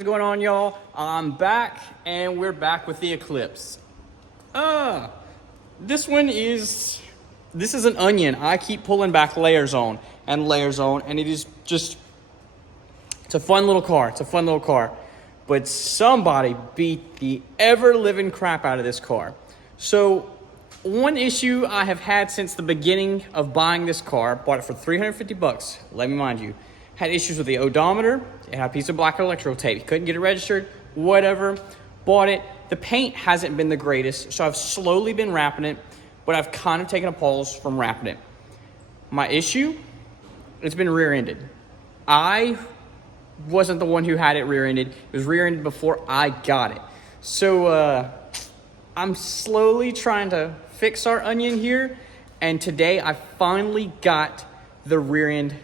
What's going on, y'all? I'm back and we're back with the Eclipse. This is an onion. I keep pulling back layers on and it is just, it's a fun little car. But somebody beat the ever living crap out of this car. So one issue I have had since the beginning of buying this car, bought it for 350 bucks, let me mind you, had issues with the odometer. It had a piece of black electrical tape. Couldn't get it registered, whatever. Bought it. The paint hasn't been the greatest, so I've slowly been wrapping it, but I've kind of taken a pause from wrapping it. My issue, it's been rear-ended. I wasn't the one who had it rear-ended. It was rear-ended before I got it. So I'm slowly trying to fix our onion here, and today I finally got the rear end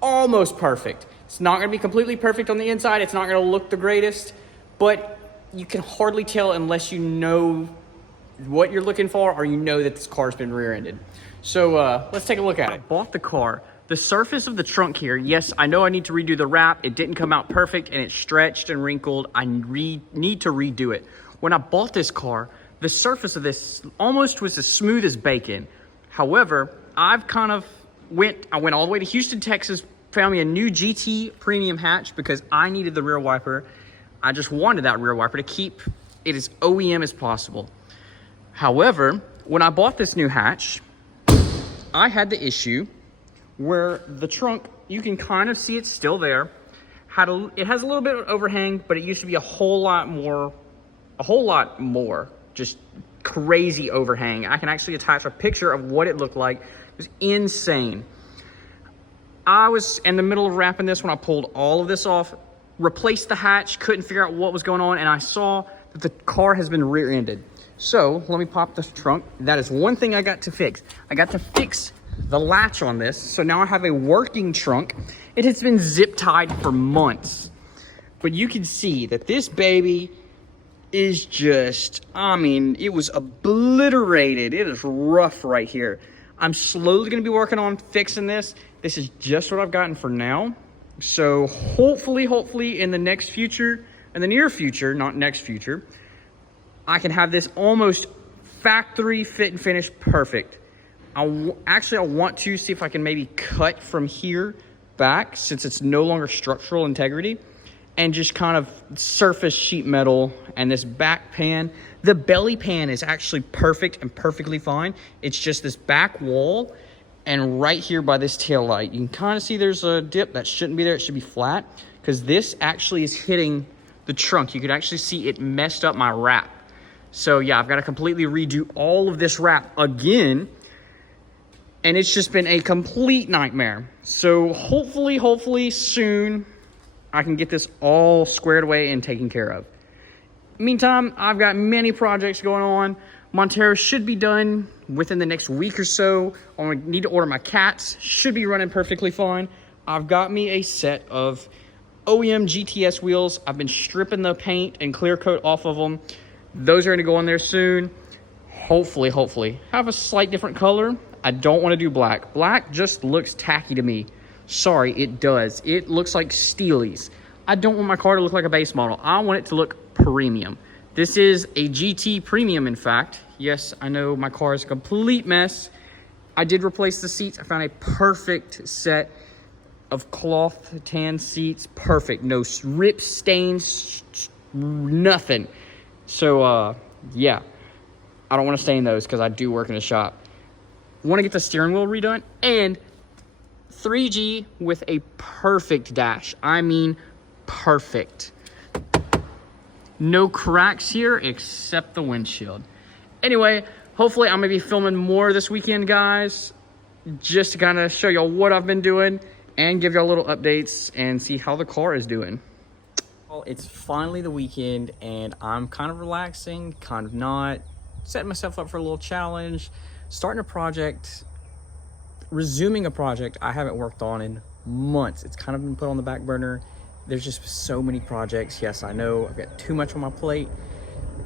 almost perfect. It's not gonna be completely perfect on the inside. It's not gonna look the greatest, but you can hardly tell unless you know what you're looking for or you know that this car's been rear-ended. So let's take a look at it. I bought the car. The surface of the trunk here, yes, I know I need to redo the wrap. It didn't come out perfect and it stretched and wrinkled. I need to redo it. When I bought this car, the surface of this almost was as smooth as bacon. However, I went all the way to Houston, Texas, found me a new GT premium hatch because I needed the rear wiper. I just wanted that rear wiper to keep it as OEM as possible. However, when I bought this new hatch, I had the issue where the trunk, you can kind of see it's still there. It has a little bit of overhang, but it used to be a whole lot more, just crazy overhang. I can actually attach a picture of what it looked like. It was insane. I was in the middle of wrapping this when I pulled all of this off, replaced the hatch, couldn't figure out what was going on, and I saw that the car has been rear-ended. So let me pop this trunk. That is one thing I got to fix. I got to fix the latch on this, so now I have a working trunk. It has been zip tied for months, but you can see that this baby is just, it was obliterated. It is rough right here. I'm slowly gonna be working on fixing this. This is just what I've gotten for now. So hopefully in the near future, not next future, I can have this almost factory fit and finish perfect. I want to see if I can maybe cut from here back, since it's no longer structural integrity, and just kind of surface sheet metal. And this back pan, the belly pan is actually perfect and perfectly fine. It's just this back wall and right here by this tail light, you can kind of see there's a dip that shouldn't be there. It should be flat because this actually is hitting the trunk. You could actually see it messed up my wrap. So yeah, I've got to completely redo all of this wrap again, and it's just been a complete nightmare. So hopefully soon I can get this all squared away and taken care of. Meantime, I've got many projects going on. Montero should be done within the next week or so. I need to order my cats. Should be running perfectly fine. I've got me a set of OEM GTS wheels. I've been stripping the paint and clear coat off of them. Those are going to go on there soon. Hopefully. Have a slight different color. I don't want to do black. Black just looks tacky to me. Sorry, it does. It looks like Steelies. I don't want my car to look like a base model. I want it to look premium. This is a GT premium, in fact. Yes, I know my car is a complete mess. I did replace the seats. I found a perfect set of cloth tan seats. Perfect. No rip stains, nothing. So, yeah. I don't want to stain those because I do work in a shop. Want to get the steering wheel redone and 3G with a perfect dash. Perfect. No cracks here except the windshield. Anyway, hopefully I'm gonna be filming more this weekend, guys, just to kind of show y'all what I've been doing and give y'all little updates and see how the car is doing. Well, it's finally the weekend and I'm kind of relaxing, kind of not, setting myself up for a little challenge, starting a project, resuming a project I haven't worked on in months. It's kind of been put on the back burner. There's just so many projects. Yes, I know I've got too much on my plate,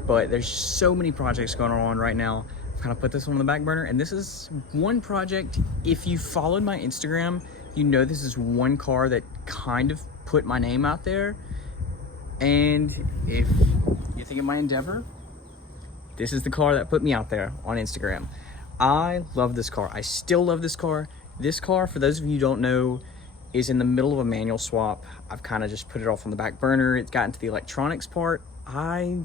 but there's so many projects going on right now. I've kind of put this one on the back burner, and this is one project. If you followed my Instagram, you know this is one car that kind of put my name out there. And if you think of my Endeavor, this is the car that put me out there on Instagram. I love this car. I still love this car. This car, for those of you who don't know, is in the middle of a manual swap. I've kind of just put it off on the back burner. It's gotten to the electronics part. I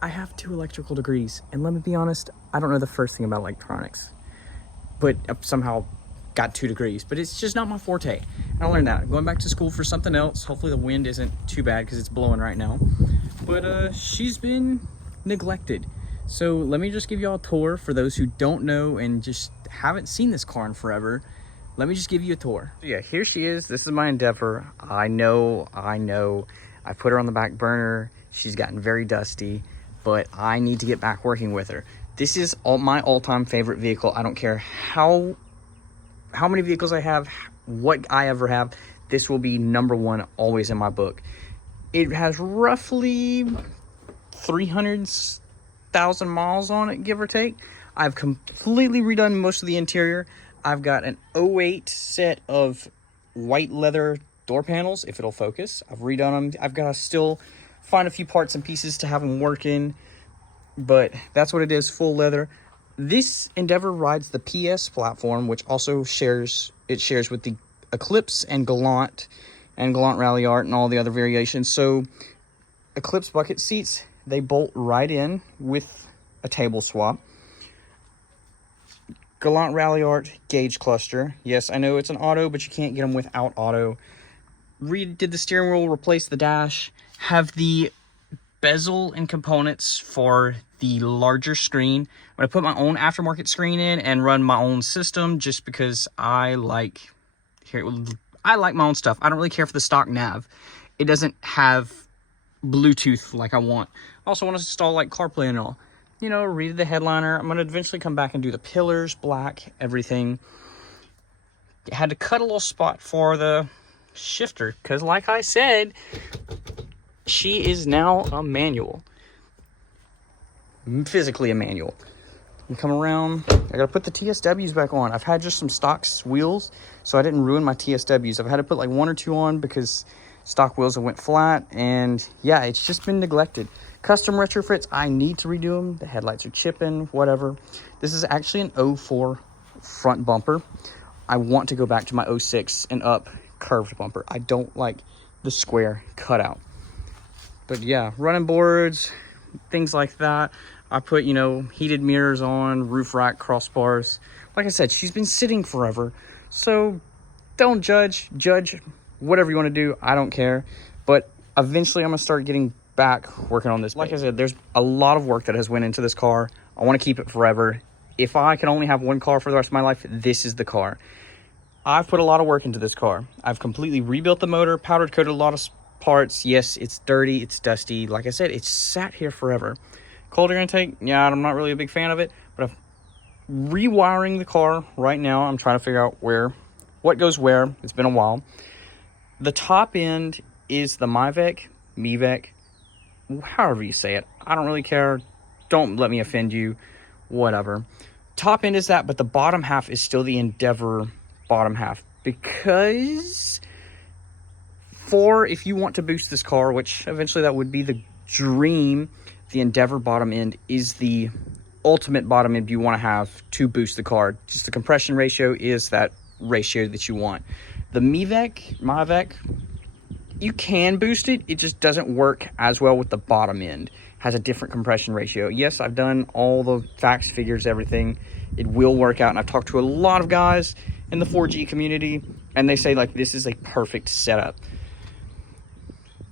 have 2 electrical degrees, and let me be honest, I don't know the first thing about electronics, but I've somehow got 2 degrees, but it's just not my forte. And I learned that. I'm going back to school for something else. Hopefully the wind isn't too bad because it's blowing right now. But she's been neglected. So let me just give y'all a tour for those who don't know and just haven't seen this car in forever. Let me just give you a tour. So yeah, here she is. This is my Endeavor. I know. I put her on the back burner. She's gotten very dusty, but I need to get back working with her. This is my all-time favorite vehicle. I don't care how many vehicles I have, what I ever have. This will be #1 always in my book. It has roughly 300,000 miles on it, give or take. I've completely redone most of the interior. I've got an 08 set of white leather door panels, if it'll focus. I've redone them. I've got to still find a few parts and pieces to have them working, but that's what it is, full leather. This Endeavor rides the PS platform, which also shares with the Eclipse and Gallant Rally Art and all the other variations. So Eclipse bucket seats, they bolt right in with a table swap. Gallant Rally Art gauge cluster. Yes, I know it's an auto, but you can't get them without auto. Redid the steering wheel, replaced the dash, have the bezel and components for the larger screen. I'm going to put my own aftermarket screen in and run my own system just because I like my own stuff. I don't really care for the stock nav. It doesn't have Bluetooth like I want. I also want to install like CarPlay and all. You know, redid the headliner. I'm going to eventually come back and do the pillars, black, everything. Had to cut a little spot for the shifter because, like I said, she is now a manual. Physically a manual. You come around, I gotta put the TSWs back on. I've had just some stock wheels, so I didn't ruin my TSWs. I've had to put like 1 or 2 on because stock wheels have went flat, and yeah, it's just been neglected. Custom retrofits, I need to redo them. The headlights are chipping, whatever. This is actually an 04 front bumper. I want to go back to my 06 and up curved bumper. I don't like the square cutout. But yeah, running boards, things like that. I put, you know, heated mirrors on, roof rack, crossbars. Like I said, she's been sitting forever. So don't judge whatever you want to do. I don't care. But eventually I'm going to start getting back working on this. Like I said, there's a lot of work that has went into this car. I want to keep it forever. If I can only have one car for the rest of my life, this is the car. I've put a lot of work into this car. I've completely rebuilt the motor, powder coated a lot of parts. Yes, it's dirty, it's dusty. Like I said, it's sat here forever. Cold air intake, yeah, I'm not really a big fan of it, but I'm rewiring the car right now. I'm trying to figure out what goes where. It's been a while. The top end is the Mivec, however you say it. I don't really care. Don't let me offend you, whatever. Top end is that, but the bottom half is still the Endeavor bottom half, because if you want to boost this car, which eventually that would be the dream, the Endeavor bottom end is the ultimate bottom end you want to have to boost the car. Just the compression ratio is that ratio that you want. The Mivec, you can boost it. It just doesn't work as well with the bottom end. Has a different compression ratio. Yes, I've done all the facts, figures, everything. It will work out, and I've talked to a lot of guys in the 4G community, and they say like this is a perfect setup.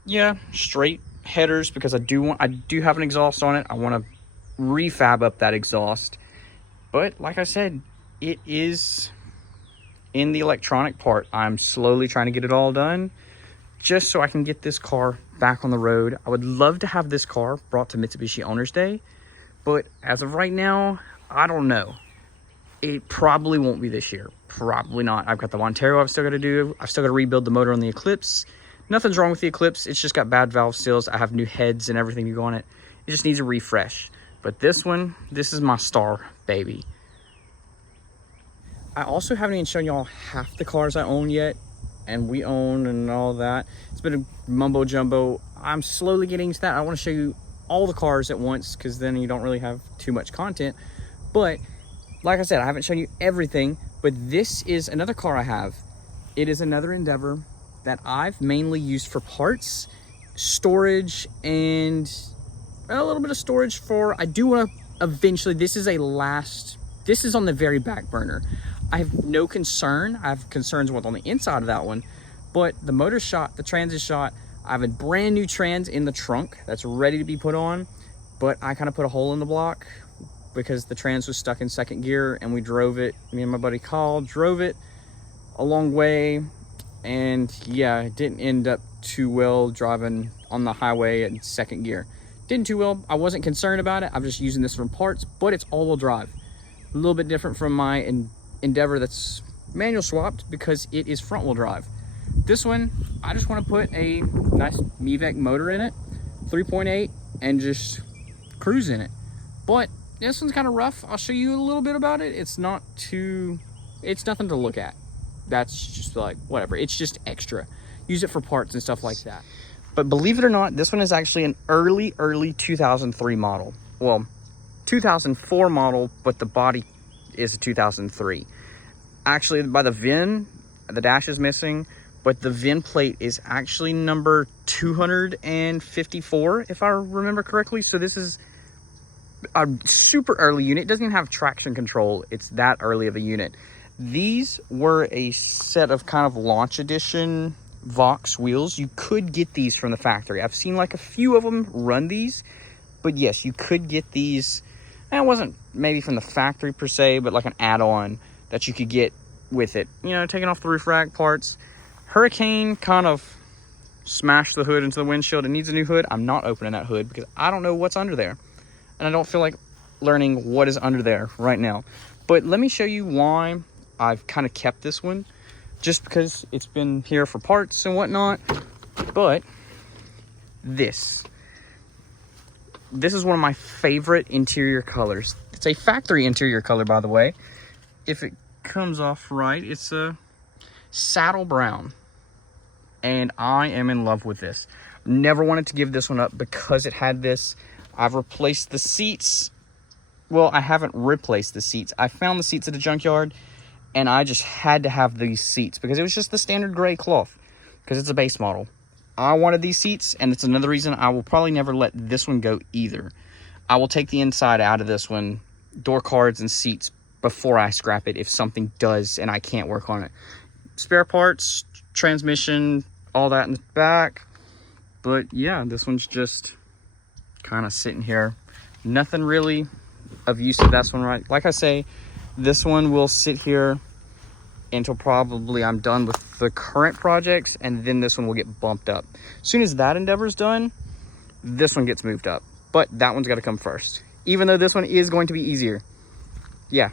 Yeah, straight headers, because I do have an exhaust on it. I want to refab up that exhaust, but like I said, it is in the electronic part. I'm slowly trying to get it all done just so I can get this car back on the road. I would love to have this car brought to Mitsubishi Owners Day, but as of right now, I don't know. It probably won't be this year. Probably not. I've got the Montero I've still got to do. I've still got to rebuild the motor on the Eclipse. Nothing's wrong with the Eclipse. It's just got bad valve seals. I have new heads and everything to go on it. It just needs a refresh. But this is my star baby. I also haven't even shown y'all half the cars I own yet, and we own and all that. It's been a mumbo jumbo. I'm slowly getting to that. I want to show you all the cars at once because then you don't really have too much content. But like I said, I haven't shown you everything, but this is another car I have. It is another Endeavor that I've mainly used for parts, storage, and a little bit of storage for, I do want to eventually, this is on the very back burner. I have no concern. I have concerns with on the inside of that one, but the motor shot, the trans is shot. I have a brand new trans in the trunk that's ready to be put on, but I kind of put a hole in the block because the trans was stuck in second gear, and we drove it, me and my buddy Carl drove it a long way, and yeah, it didn't end up too well driving on the highway in second gear. Didn't too well. I wasn't concerned about it. I'm just using this for parts, but it's all-wheel drive. A little bit different from my Endeavor that's manual swapped because it is front-wheel drive. This one, I just want to put a nice Mevec motor in it, 3.8, and just cruise in it. But this one's kind of rough. I'll show you a little bit about it. It's nothing to look at. That's just like, whatever. It's just extra. Use it for parts and stuff like that. But believe it or not, this one is actually an early 2003 model. Well, 2004 model, but the body is a 2003. Actually, by the VIN, the dash is missing, but the VIN plate is actually number 254, if I remember correctly. So this is a super early unit. It doesn't even have traction control. It's that early of a unit. These were a set of kind of launch edition Vox wheels. You could get these from the factory. I've seen like a few of them run these, but yes, you could get these. And it wasn't maybe from the factory per se, but like an add-on that you could get with it. You know, taking off the roof rack parts. Hurricane kind of smashed the hood into the windshield. It needs a new hood. I'm not opening that hood because I don't know what's under there. And I don't feel like learning what is under there right now. But let me show you why I've kind of kept this one. Just because it's been here for parts and whatnot. But this is one of my favorite interior colors. It's a factory interior color, by the way. If it comes off right, it's a saddle brown. And I am in love with this. Never wanted to give this one up because it had this. I've replaced the seats. Well, I haven't replaced the seats. I found the seats at a junkyard, and I just had to have these seats because it was just the standard gray cloth because it's a base model. I wanted these seats, and it's another reason I will probably never let this one go either. I will take the inside out of this one, door cards and seats, before I scrap it if something does and I can't work on it. Spare parts, transmission, all that in the back. But yeah, this one's just kind of sitting here. Nothing really of use to this one, right? Like I say, this one will sit here until probably I'm done with the current projects, and then this one will get bumped up. As soon as that Endeavor's done, this one gets moved up. But that one's got to come first. Even though this one is going to be easier. Yeah,